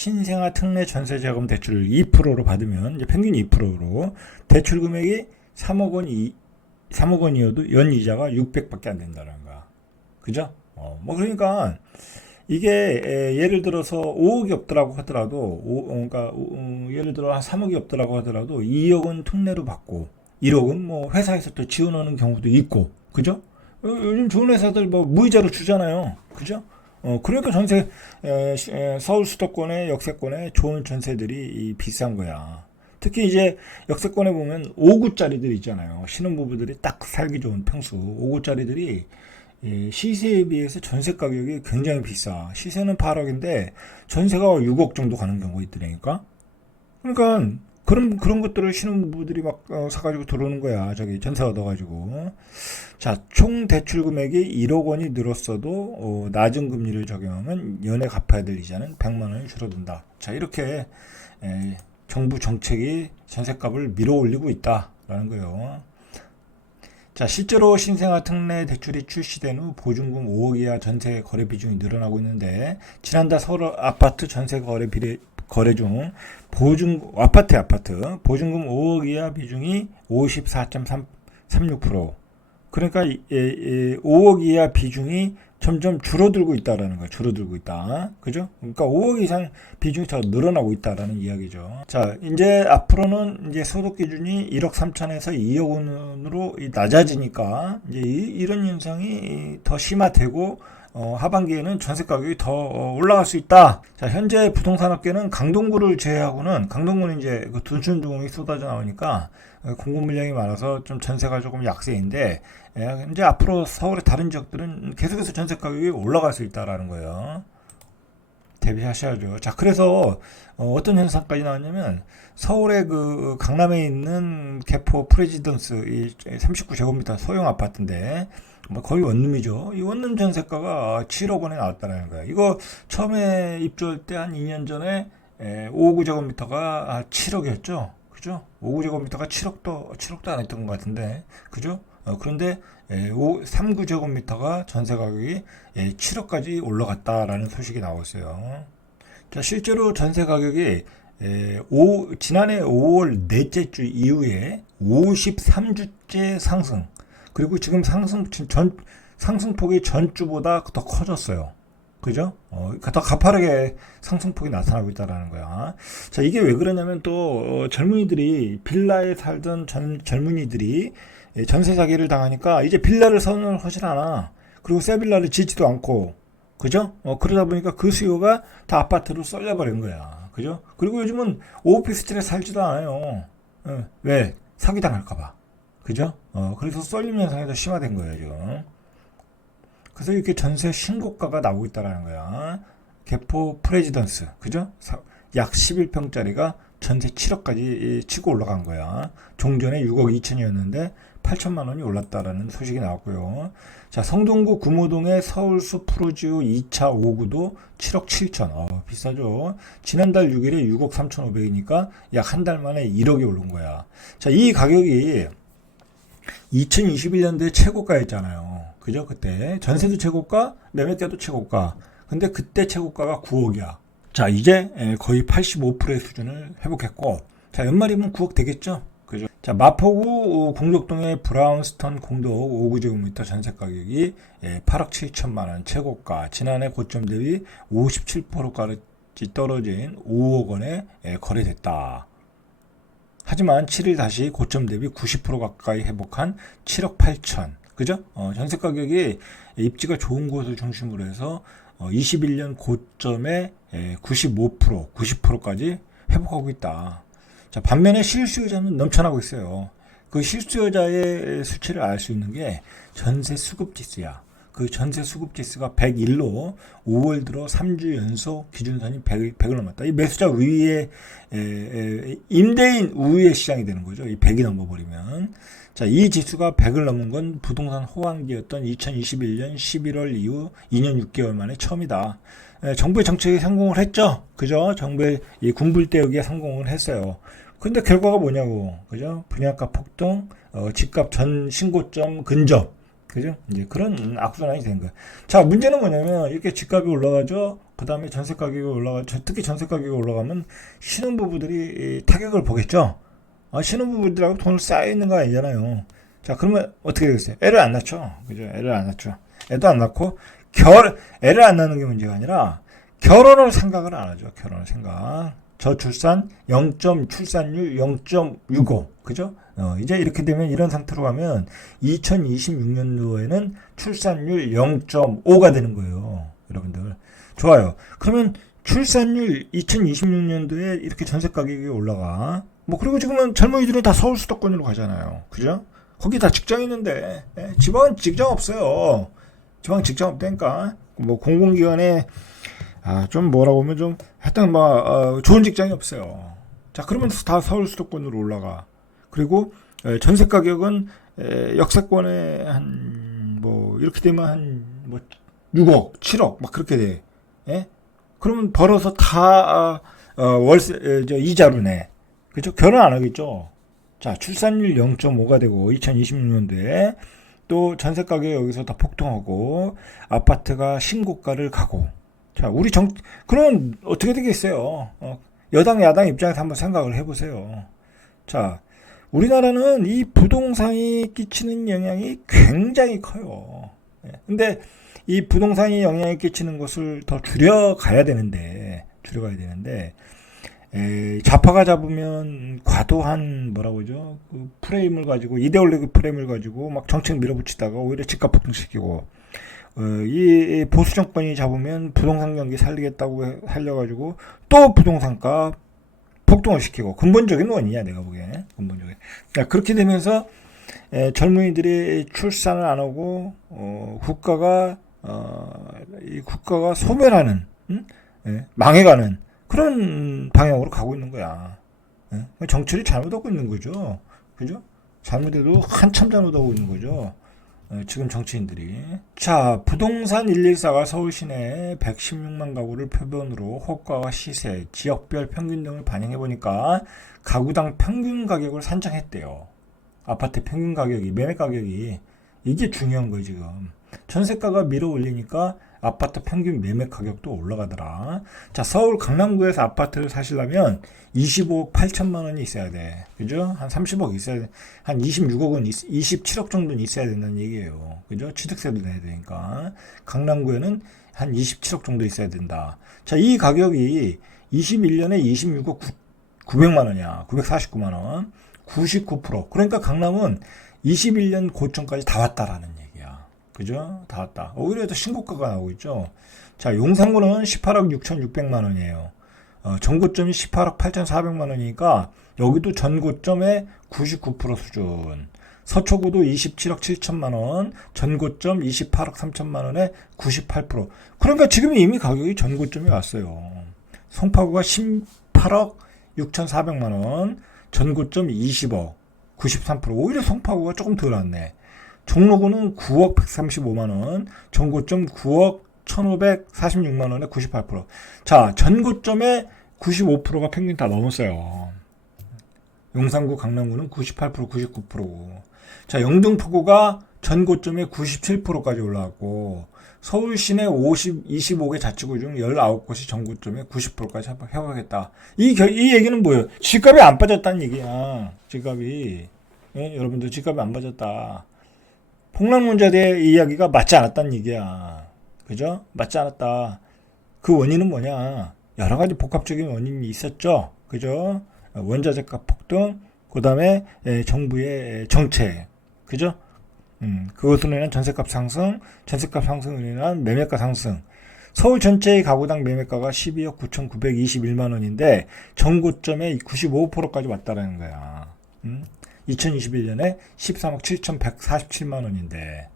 신생아 특례 전세자금 대출을 2%로 받으면 이제 평균 2%로 대출 금액이 3억 원이 3억 원이어도 연 이자가 600밖에 안 된다는 거야. 그죠? 뭐 그러니까 이게 예를 들어서 5억이 없더라고 하더라도 그러니까 예를 들어 한 3억이 없더라고 하더라도 2억은 특례로 받고 1억은 뭐 회사에서 또 지원하는 경우도 있고. 그죠? 요즘 좋은 회사들 뭐 무이자로 주잖아요. 그죠? 그러니까 서울 수도권의 역세권의 좋은 전세들이 비싼 거야. 특히 이제 역세권에 보면 5구짜리들 있잖아요. 신혼부부들이 딱 살기 좋은 평수 5구짜리들이 시세에 비해서 전세 가격이 굉장히 비싸. 시세는 8억인데 전세가 6억 정도 가는 경우가 있더라니까. 그러니까 그런 것들을 신혼부부들이 막 사가지고 들어오는 거야. 저기 전세 얻어가지고. 자, 총 대출 금액이 1억 원이 늘었어도 낮은 금리를 적용하면 연에 갚아야 될 이자는 100만 원이 줄어든다. 자, 이렇게 정부 정책이 전세값을 밀어 올리고 있다라는 거예요. 자, 실제로 신생아 특례 대출이 출시된 후 보증금 5억 이하 전세 거래 비중이 늘어나고 있는데 지난달 서울 아파트 전세 거래 중 아파트 보증금 5억 이하 비중이 54.36%. 그러니까 5억 이하 비중이 점점 줄어들고 있다라는 거야. 줄어들고 있다. 그죠? 그러니까 5억 이상 비중이 더 늘어나고 있다라는 이야기죠. 자, 이제 앞으로는 이제 소득 기준이 1억 3천에서 2억 원으로 낮아지니까 이제 이런 현상이 더 심화되고 하반기에는 전세 가격이 더 올라갈 수 있다. 자, 현재 부동산 업계는 강동구를 제외하고는 강동구는 이제 그 둔촌중공이 쏟아져 나오니까 공급 물량이 많아서 좀 전세가 조금 약세인데 이제 앞으로 서울의 다른 지역들은 계속해서 전세 가격이 올라갈 수 있다라는 거예요. 대비하셔야죠. 자, 그래서 어떤 현상까지 나왔냐면 서울의 그 강남에 있는 개포 프레지던스 이 39제곱미터 소형 아파트인데 뭐 거의 원룸이죠. 이 원룸 전세가가 7억 원에 나왔다는 거야. 이거 처음에 입주할 때 한 2년 전에 5구제곱미터가 7억이었죠. 그죠? 5구제곱미터가 7억도 안 했던 것 같은데. 그죠? 그런데 3구제곱미터가 전세 가격이 7억까지 올라갔다라는 소식이 나오고 있어요. 자, 실제로 전세 가격이 지난해 5월 넷째 주 이후에 53주째 상승. 그리고 지금 상승폭이 전주보다 더 커졌어요. 그죠? 더 가파르게 상승폭이 나타나고 있다는 거야. 자, 이게 왜 그러냐면 또 젊은이들이 빌라에 살던 젊은이들이 전세 사기를 당하니까 이제 빌라를 선호를 하질 않아. 그리고 새 빌라를 짓지도 않고. 그죠? 그러다 보니까 그 수요가 다 아파트로 쏠려버린 거야. 그죠? 그리고 요즘은 오피스텔에 살지도 않아요. 왜? 사기당할까봐. 그죠? 그래서 쏠림 현상이 더 심화된 거예요, 지금. 그래서 이렇게 전세 신고가가 나오고 있다는 거야. 개포 프레지던스. 그죠? 약 11평짜리가 전세 7억까지 치고 올라간 거야. 종전에 6억 2천이었는데 8천만 원이 올랐다라는 소식이 나왔고요. 자, 성동구 구모동의 서울숲 프로지오 2차 5구도 7억 7천. 비싸죠. 지난달 6일에 6억 3,500이니까 약 한 달 만에 1억이 오른 거야. 자, 이 가격이 2021년도에 최고가였잖아요. 그죠? 그때 전세도 최고가, 매매가도 최고가. 근데 그때 최고가가 9억이야. 자, 이제 거의 85%의 수준을 회복했고, 자, 연말이면 9억 되겠죠? 그죠? 자, 마포구 공덕동의 브라운스턴 공덕 5구제곱미터 전세 가격이 8억 7천만 원 최고가, 지난해 고점 대비 57%까지 떨어진 5억 원에 거래됐다. 하지만 7일 다시 고점 대비 90% 가까이 회복한 7억 8천. 그죠? 전세 가격이 입지가 좋은 곳을 중심으로 해서 21년 고점에 95%, 90%까지 회복하고 있다. 자, 반면에 실수요자는 넘쳐나고 있어요. 그 실수요자의 수치를 알 수 있는 게 전세 수급 지수야. 그 전세 수급 지수가 101로 5월 들어 3주 연속 기준선이 100을 넘었다. 이 매수자 우위에 임대인 우위의 시장이 되는 거죠. 이 100이 넘어버리면. 자, 이 지수가 100을 넘은 건 부동산 호황기였던 2021년 11월 이후 2년 6개월 만에 처음이다. 정부의 정책이 성공을 했죠. 그죠? 정부의 이 군불 떼우기에 성공을 했어요. 근데 결과가 뭐냐고. 그죠? 분양가 폭등, 집값 전 신고점 근접. 그죠? 이제 그런 악순환이 된 거야. 자, 문제는 뭐냐면 이렇게 집값이 올라가죠. 그 다음에 전세 가격이 올라가죠. 특히 전세 가격이 올라가면 신혼부부들이 타격을 보겠죠. 신혼부부들하고 돈을 쌓여 있는 거 아니잖아요. 자, 그러면 어떻게 되겠어요? 애를 안 낳죠. 그죠? 애를 안 낳죠. 애도 안 낳고 애를 안 낳는 게 문제가 아니라 결혼을 생각을 안 하죠. 결혼을 생각. 저출산 0. 출산율 0.65. 그죠? 이제 이렇게 되면 이런 상태로 가면 2026년도에는 출산율 0.5가 되는 거예요. 여러분들. 좋아요. 그러면 출산율 2026년도에 이렇게 전세 가격이 올라가. 뭐 그리고 지금은 젊은이들이 다 서울 수도권으로 가잖아요. 그죠? 거기 다 직장 있는데 지방은 직장 없어요. 지방 직장 없다니까. 뭐 공공기관에 좀 뭐라고 하면 좀 하여튼 좋은 직장이 없어요. 자, 그러면 다 서울 수도권으로 올라가. 그리고 전세 가격은 역세권에 한 뭐 이렇게 되면 한 뭐 6억, 7억 막 그렇게 돼. 예? 그러면 벌어서 다 월세 이자로 내. 그죠? 결혼 안 하겠죠. 자, 출산율 0.5가 되고 2026년도에 또 전세 가격이 여기서 다 폭등하고 아파트가 신고가를 가고. 자, 그러면 어떻게 되겠어요? 여당, 야당 입장에서 한번 생각을 해보세요. 자, 우리나라는 이 부동산이 끼치는 영향이 굉장히 커요. 근데 이 부동산이 영향을 끼치는 것을 더 줄여가야 되는데, 좌파가 잡으면 과도한 뭐라고 하죠? 그 프레임을 가지고, 이데올로기 프레임을 가지고 막 정책 밀어붙이다가 오히려 집값 폭등시키고, 이 보수 정권이 잡으면 부동산 경기 살리겠다고 살려가지고 또 부동산값 폭등을 시키고. 근본적인 원인이야, 내가 보기에. 근본적인. 그렇게 되면서 젊은이들이 출산을 안 하고 이 국가가 소멸하는, 망해가는 그런 방향으로 가고 있는 거야. 정치를 잘못하고 있는 거죠. 그죠? 잘못해도 한참 잘못하고 있는 거죠. 지금 정치인들이. 자, 부동산 114가 서울 시내 116만 가구를 표본으로 호가와 시세, 지역별 평균 등을 반영해 보니까 가구당 평균 가격을 산정했대요. 아파트 평균 가격이, 매매 가격이. 이게 중요한 거예요, 지금. 전세가가 밀어 올리니까 아파트 평균 매매 가격도 올라가더라. 자, 서울 강남구에서 아파트를 사시려면 25억 8천만 원이 있어야 돼. 그죠? 한 30억 있어야 돼. 한 26억은 27억 정도는 있어야 된다는 얘기예요. 그죠? 취득세도 내야 되니까. 강남구에는 한 27억 정도 있어야 된다. 자, 이 가격이 21년에 26억 900만 원이야. 949만 원. 99%. 그러니까 강남은 21년 고점까지 다 왔다라는 얘기야. 그죠? 다 왔다. 오히려 더 신고가가 나오고 있죠. 자, 용산구는 18억 6,600만 원이에요. 전고점이 18억 8,400만 원이니까 여기도 전고점의 99% 수준. 서초구도 27억 7천만 원, 전고점 28억 3천만 원에 98%. 그러니까 지금 이미 가격이 전고점에 왔어요. 송파구가 18억 6,400만 원, 전고점 20억, 93%. 오히려 송파구가 조금 덜 왔네. 종로구는 9억 135만 원, 전고점 9억 1,546만 원에 98%. 자, 전고점에 95%가 평균 다 넘었어요. 용산구, 강남구는 98%, 99%. 자, 영등포구가 전고점에 97%까지 올라왔고, 서울 시내 25개 자치구 중 19곳이 전고점에 90%까지 협약했다. 이 얘기는 뭐예요? 집값이 안 빠졌다는 얘기야. 집값이. 여러분들 집값이 안 빠졌다. 폭락론자들의 이야기가 맞지 않았다는 얘기야. 그죠? 맞지 않았다. 그 원인은 뭐냐? 여러 가지 복합적인 원인이 있었죠. 그죠? 원자재값 폭등, 그 다음에 정부의 정책. 그죠? 그것으로 인한 전세값 상승, 전세값 상승으로 인한 매매가 상승. 서울 전체의 가구당 매매가가 12억 9,921만 원인데 전고점에 95%까지 왔다라는 거야. 2021년에 13억 7,147만 원인데.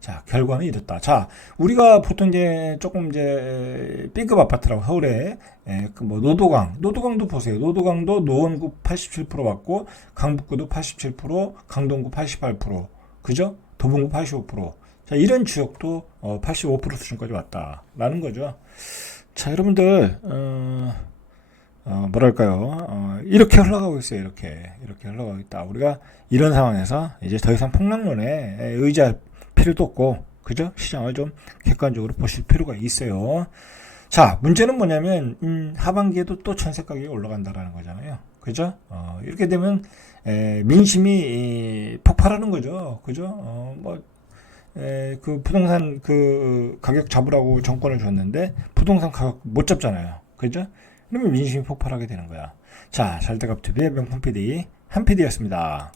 자, 결과는 이렇다. 자, 우리가 보통 조금 B급 아파트라고 서울에, 노도강도 보세요. 노도강도 노원구 87% 받고, 강북구도 87%, 강동구 88%, 그죠? 도봉구 85%. 자, 이런 지역도 85% 수준까지 왔다라는 거죠. 자, 여러분들, 뭐랄까요? 이렇게 흘러가고 있어요. 이렇게 흘러가고 있다. 우리가 이런 상황에서 이제 더 이상 폭락론에 의지할 필요도 없고, 그죠? 시장을 좀 객관적으로 보실 필요가 있어요. 자, 문제는 뭐냐면 하반기에도 또 전세 가격이 올라간다라는 거잖아요. 그죠? 이렇게 되면 민심이 폭발하는 거죠. 그죠? 그 부동산 그 가격 잡으라고 정권을 줬는데 부동산 가격 못 잡잖아요. 그죠? 그러면 민심이 폭발하게 되는 거야. 자, 잘대갑TV의 명품 PD 한 PD였습니다.